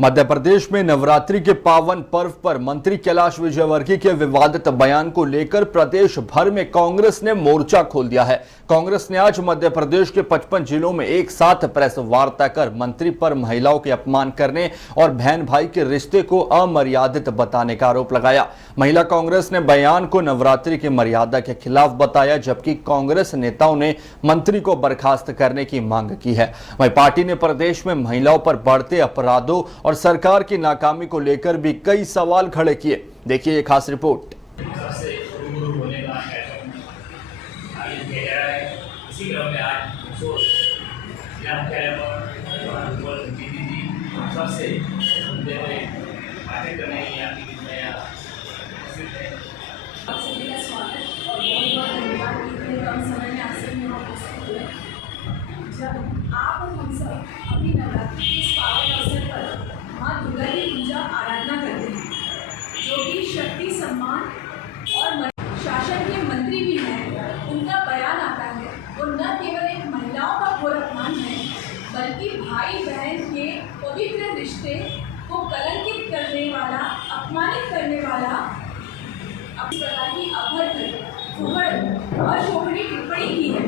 मध्य प्रदेश में नवरात्रि के पावन पर्व पर मंत्री कैलाश विजयवर्गीय के विवादित बयान को लेकर प्रदेश भर में कांग्रेस ने मोर्चा खोल दिया है। कांग्रेस ने आज मध्य प्रदेश के 55 जिलों में एक साथ प्रेस वार्ता कर मंत्री पर महिलाओं के अपमान करने और बहन भाई के रिश्ते को अमर्यादित बताने का आरोप लगाया। महिला कांग्रेस ने बयान को नवरात्रि की मर्यादा के खिलाफ बताया, जबकि कांग्रेस नेताओं ने मंत्री को बर्खास्त करने की मांग की है। वहीं पार्टी ने प्रदेश में महिलाओं पर बढ़ते अपराधों और सरकार की नाकामी को लेकर भी कई सवाल खड़े किए। देखिए एक खास रिपोर्ट। जब आप और हम सब अपनी नवरात्रि के इस पावन अवसर पर माँ दुर्गा की पूजा आराधना करते हैं, जो कि शक्ति, सम्मान और शासन के मंत्री भी हैं, उनका बयान आता है वो न केवल एक महिलाओं का घोर अपमान है, बल्कि भाई बहन के पवित्र रिश्ते को कलंकित करने वाला, अपमानित करने वाला, अपनी प्रकार की अशोभनीय टिप्पणी की है।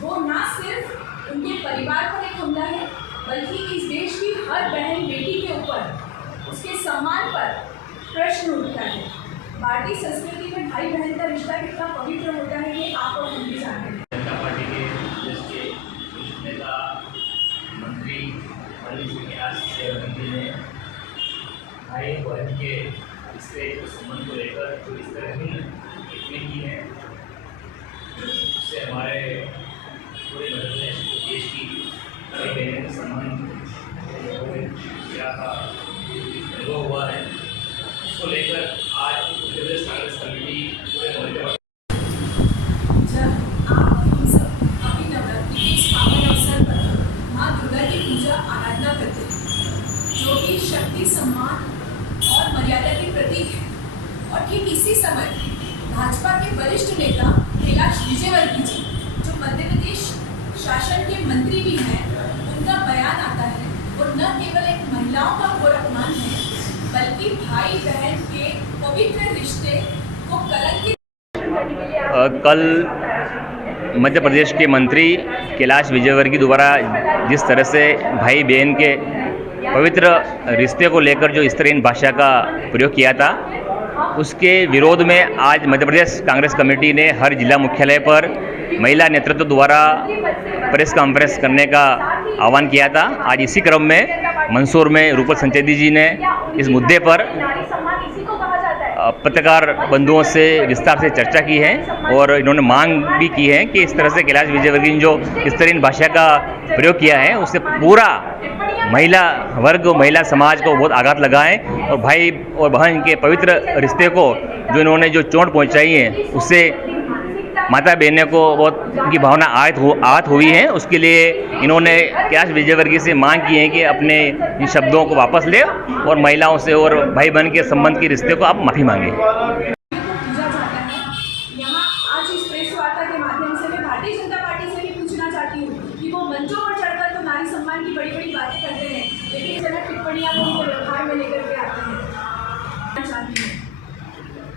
वो न सिर्फ उनके परिवार पर एक हमला है, बल्कि इस देश की हर बहन बेटी के ऊपर उसके सम्मान पर प्रश्न उठता है। भारतीय संस्कृति में भाई बहन का रिश्ता कितना पवित्र होता है, ये आप और हम भी जानते हैं। जनता पार्टी के देश के नेता मंत्री कैलाश ने भाई बहन के रिश्ते संबंध को लेकर जो इस तरह की टिप्पणी की है, उससे हमारे पूरे मध्य प्रदेश देश की भाई बहन का सम्मान का अनुभव हुआ है। उसको लेकर आज उत्तर प्रदेश कांग्रेस कमेटी पूरे मध्य जब आप हम सब अपनी नवरात्रि के इस पावन अवसर पर माँ दुर्गा की पूजा आराधना करते हैं, जो कि शक्ति, सम्मान और मर्यादा के प्रतीक है, और ठीक इसी समय भाजपा के वरिष्ठ नेता कैलाश विजयवर्गीय जी, जो मध्य प्रदेश शासन के मंत्री भी हैं, उनका बयान आता है वो न केवल एक महिलाओं का घोर अपमान है, बल्कि भाई बहन के पवित्र रिश्ते को कलंकित। कल मध्य प्रदेश के मंत्री कैलाश विजयवर्गीय द्वारा जिस तरह से भाई बहन के पवित्र रिश्ते को लेकर जो इस तरह भाषा का प्रयोग किया था, उसके विरोध में आज मध्य प्रदेश कांग्रेस कमेटी ने हर जिला मुख्यालय पर महिला नेतृत्व द्वारा प्रेस कॉन्फ्रेंस करने का आह्वान किया था। आज इसी क्रम में मंदसौर में रूपल संचेती जी ने इस मुद्दे पर पत्रकार बंधुओं से विस्तार से चर्चा की है और इन्होंने मांग भी की है कि इस तरह से कैलाश विजयवर्गीय ने जो इस तरह भाषा का प्रयोग किया है, उससे पूरा महिला वर्ग, महिला समाज को बहुत आघात लगा है और भाई और बहन के पवित्र रिश्ते को जो इन्होंने जो चोट पहुंचाई है, उससे माता बहनों को बहुत उनकी भावना आहत हुई है। उसके लिए इन्होंने कैलाश विजयवर्गीय से मांग की है कि अपने इन शब्दों को वापस ले और महिलाओं से और भाई बहन के संबंध के रिश्ते को आप माफ़ी मांगे। यहाँ आज इस प्रेस वार्ता के माध्यम से मैं भारतीय जनता पार्टी से भी पूछना चाहती हूँ कि वो मंचों पर चढ़कर तो नारी सम्मान की बड़ी बड़ी बातें करते हैं, लेकिन इस तरह टिप्पणियाँ वो उनके व्यवहार में लेकर के आते हैं।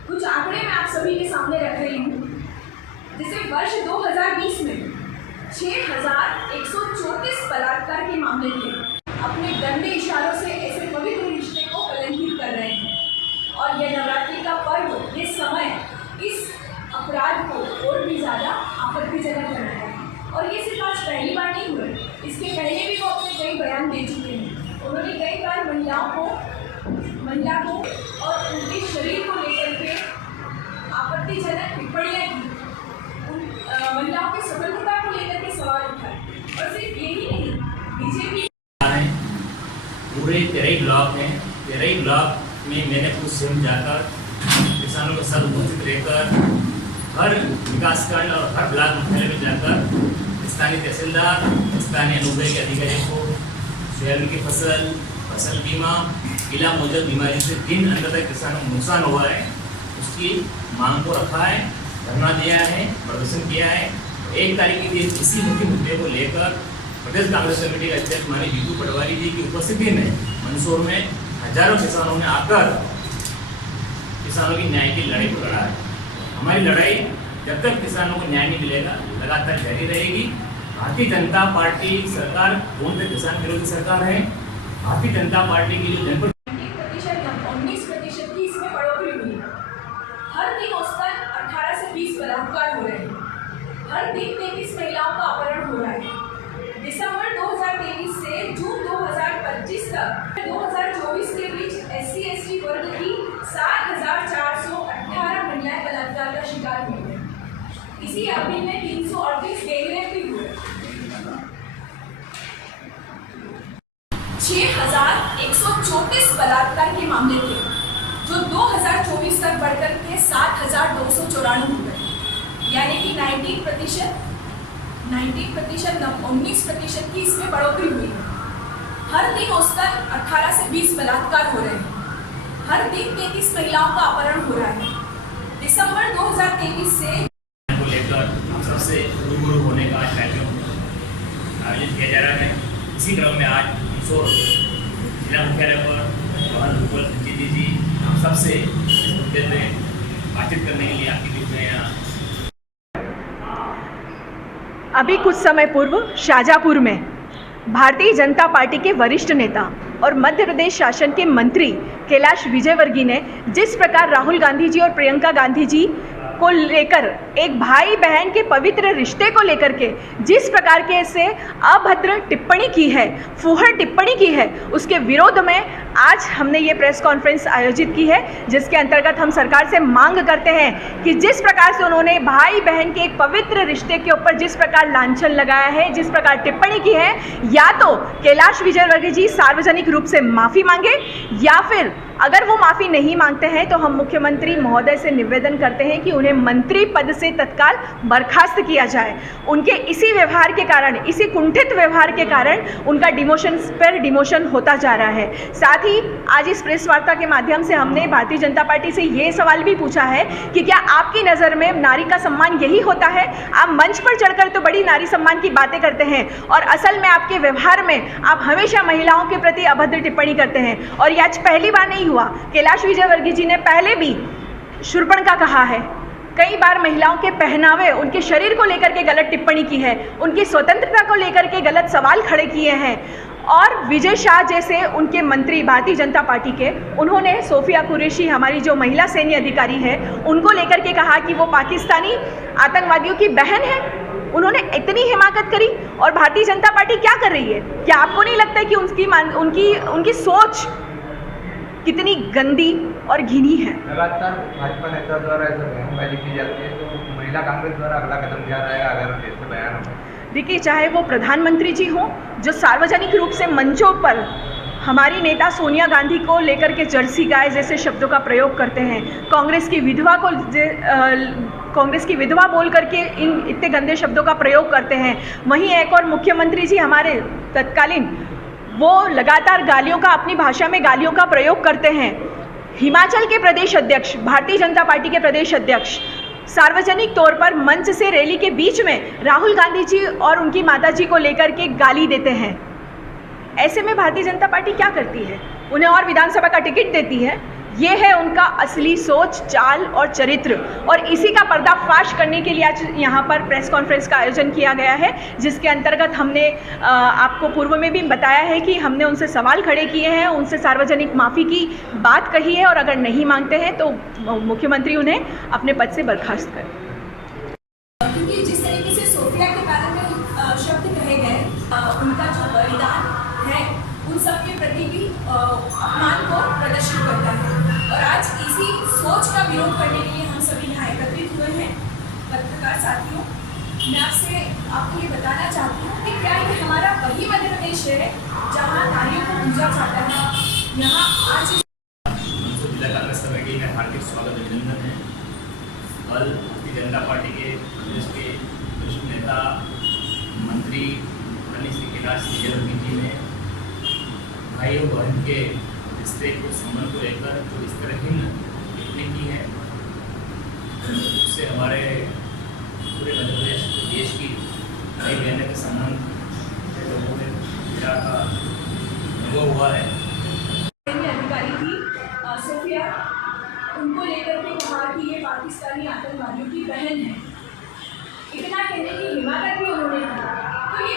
कुछ आंकड़े मैं आप सभी के सामने रख रही हूँ। जैसे वर्ष 2020 में 6134 बलात्कार के मामले थे। अपने गंदे इशारों से ऐसे पवित्र रिश्ते को कलंकित कर रहे हैं, और यह नवरात्रि का पर्व, ये समय इस अपराध को और भी ज़्यादा आपत्तिजनक बना है। और ये सिर्फ आज पहली बार नहीं हुआ, इसके पहले भी वो अपने कई बयान दे चुके हैं। उन्होंने कई बार महिला को और उनके शरीर को लेकर के आपत्तिजनक टिप्पणियाँ की, महिलाओं की स्वतंत्रता को लेकर के सवाल उठाए। और सिर्फ यही नहीं, बीजेपी पूरे 13 ब्लॉक हैं। 13 ब्लॉक में मैंने खुद स्वयं जाकर किसानों के साथ उपस्थित रहकर हर विकासखंड और हर ब्लॉक मुख्यालय में जाकर स्थानीय तहसीलदार, स्थानीय अनुग्रह के अधिकारियों को सोयाबीन की फसल बीमा, किला मौजूद बीमारी से 3 अंतर तक किसानों को नुकसान हुआ है, उसकी मांग को रखा है, धरना दिया है, प्रदर्शन किया है। 1 तारीख के दिन इसी मुख्य मुद्दे को लेकर प्रदेश कांग्रेस कमेटी के अध्यक्ष माननीय जीतू पटवारी जी की उपस्थिति में मंदसौर में हजारों किसानों ने आकर किसानों की न्याय की लड़ाई को लड़ा है। हमारी लड़ाई जब तक किसानों को न्याय नहीं मिलेगा लगातार जारी रहेगी। भारतीय जनता पार्टी सरकार कौन से किसान विरोधी सरकार है। भारतीय जनता पार्टी की जो जनपद 19% की इसमें बढ़ोतरी हुई। हर दिन औसतन 18 से 20 बलात्कार हो रहे हैं। हर दिन 33 महिलाओं का अपहरण हो रहा है। दिसंबर 2023 से जून 2025 तक 2024 के बीच SC/ST वर्ग की 7,418 महिलाएं बलात्कार का शिकार हुई हैं। इसी अवधि में 338 गैंगरेप भी हुए। 6,134 बलात्कार के मामले थे जो 2024 तक बढ़कर के 7,294 हुए, यानी कि 19% की इसमें बढ़ोतरी हुई है। हर दिन औसतन 18 से 20 बलात्कार हो रहे हैं। हर दिन 33 महिलाओं का अपहरण हो रहा है। दिसंबर 2023 से को लेकर हम सबसे रूबरू होने का कार्यक्रम आयोजित किया जा रहा है। इसी क्रम में आज जिला मुख्यालय पर भूपेंद्र संजीव जी हम सबसे इस मुद्दे पर बातचीत करने के लिए आपके बीच में यहाँ। अभी कुछ समय पूर्व शाजापुर में भारतीय जनता पार्टी के वरिष्ठ नेता और मध्य प्रदेश शासन के मंत्री कैलाश विजयवर्गीय ने जिस प्रकार राहुल गांधी जी और प्रियंका गांधी जी को लेकर एक भाई बहन के पवित्र रिश्ते को लेकर के जिस प्रकार के से अभद्र टिप्पणी की है, फूहड़ टिप्पणी की है, उसके विरोध में आज हमने ये प्रेस कॉन्फ्रेंस आयोजित की है, जिसके अंतर्गत हम सरकार से मांग करते हैं कि जिस प्रकार से उन्होंने भाई बहन के एक पवित्र रिश्ते के ऊपर जिस प्रकार लांछन लगाया है, जिस प्रकार टिप्पणी की है, या तो कैलाश विजयवर्गीय जी सार्वजनिक रूप से माफ़ी मांगे या फिर अगर वो माफ़ी नहीं मांगते हैं तो हम मुख्यमंत्री महोदय से निवेदन करते हैं कि उन्हें मंत्री पद से तत्काल बर्खास्त किया जाए। उनके इसी व्यवहार के कारण, इसी कुंठित व्यवहार के कारण उनका डिमोशन पर डिमोशन होता जा रहा है। साथ ही आज इस प्रेस वार्ता के माध्यम से हमने भारतीय जनता पार्टी से ये सवाल भी पूछा है कि क्या आपकी नज़र में नारी का सम्मान यही होता है? आप मंच पर चढ़कर तो बड़ी नारी सम्मान की बातें करते हैं और असल में आपके व्यवहार में आप हमेशा महिलाओं के प्रति अभद्र टिप्पणी करते हैं। और यह आज पहली बार नहीं हुआ, कैलाश विजयवर्गीय जी ने पहले भी शूर्पणखा कहा है, कई बार महिलाओं के पहनावे, उनके शरीर को लेकर के गलत टिप्पणी की है, उनकी स्वतंत्रता को लेकर के गलत सवाल खड़े किए हैं। और विजय शाह जैसे उनके मंत्री भारतीय जनता पार्टी के, उन्होंने सोफिया कुरैशी, हमारी जो महिला सैन्य अधिकारी है, उनको लेकर के कहा कि वो पाकिस्तानी आतंकवादियों की बहन है। उन्होंने इतनी हिमाकत करी और भारतीय जनता पार्टी क्या कर रही है? क्या आपको नहीं लगता है कि उनकी सोच कितनी गंदी और घिनी है? लगातार भाजपा नेता द्वारा ऐसा बयानबाजी की जाती है, तो महिला कांग्रेस द्वारा अगला कदम क्या रहेगा अगर ऐसे बयान हो? देखिए, चाहे वो प्रधानमंत्री जी हों जो सार्वजनिक रूप से मंचों पर हमारी नेता सोनिया गांधी को लेकर के जर्सी गाय जैसे शब्दों का प्रयोग करते हैं, कांग्रेस की विधवा बोल करके इन इतने गंदे शब्दों का प्रयोग करते हैं, वहीं एक और मुख्यमंत्री जी हमारे तत्कालीन, वो लगातार गालियों का, अपनी भाषा में गालियों का प्रयोग करते हैं। हिमाचल के प्रदेश अध्यक्ष, भारतीय जनता पार्टी के प्रदेश अध्यक्ष सार्वजनिक तौर पर मंच से रैली के बीच में राहुल गांधी जी और उनकी माता जी को लेकर के गाली देते हैं। ऐसे में भारतीय जनता पार्टी क्या करती है? उन्हें और विधानसभा का टिकट देती है। ये है उनका असली सोच, चाल और चरित्र, और इसी का पर्दाफाश करने के लिए आज यहाँ पर प्रेस कॉन्फ्रेंस का आयोजन किया गया है, जिसके अंतर्गत हमने आपको पूर्व में भी बताया है कि हमने उनसे सवाल खड़े किए हैं, उनसे सार्वजनिक माफ़ी की बात कही है, और अगर नहीं मांगते हैं तो मुख्यमंत्री उन्हें अपने पद से बर्खास्त करें। क्योंकि जिस तरीके से सोफिया के बारे में शब्द कहे गए, उनका जो बलिदान है उन सब के प्रति भी अपमान को प्रदर्शित करता है। और आज इसी सोच का विरोध करने के लिए हम सभी यहाँ एकत्रित हुए हैं। पत्रकार साथियों, मैं आपको ये बताना चाहती हूँ कि क्या ये हमारा वही मध्य प्रदेश है जहाँ नारियों को पूजा जाता है? यहाँ आज जिला कांग्रेस कमेटी में हार्दिक स्वागत अभिनंदन है। कल भारतीय जनता पार्टी के प्रदेश के वरिष्ठ नेता मंत्री माननीय श्री कैलाश विजयवर्गीय जी ने भाई और बहन के रिश्ते को, संबंध को लेकर जो इस तरह की टिप्पणी की है, उससे हमारे पूरे मध्य प्रदेश देश की भाई बहनों के संबंध जो प्रचार का अनुभव हुआ है। अधिकारी थी सोफिया, उनको लेकर के कहा कि ये पाकिस्तानी आतंकवादियों की बहन है। इतना कहने की हिम्मत भी उन्होंने की। तो ये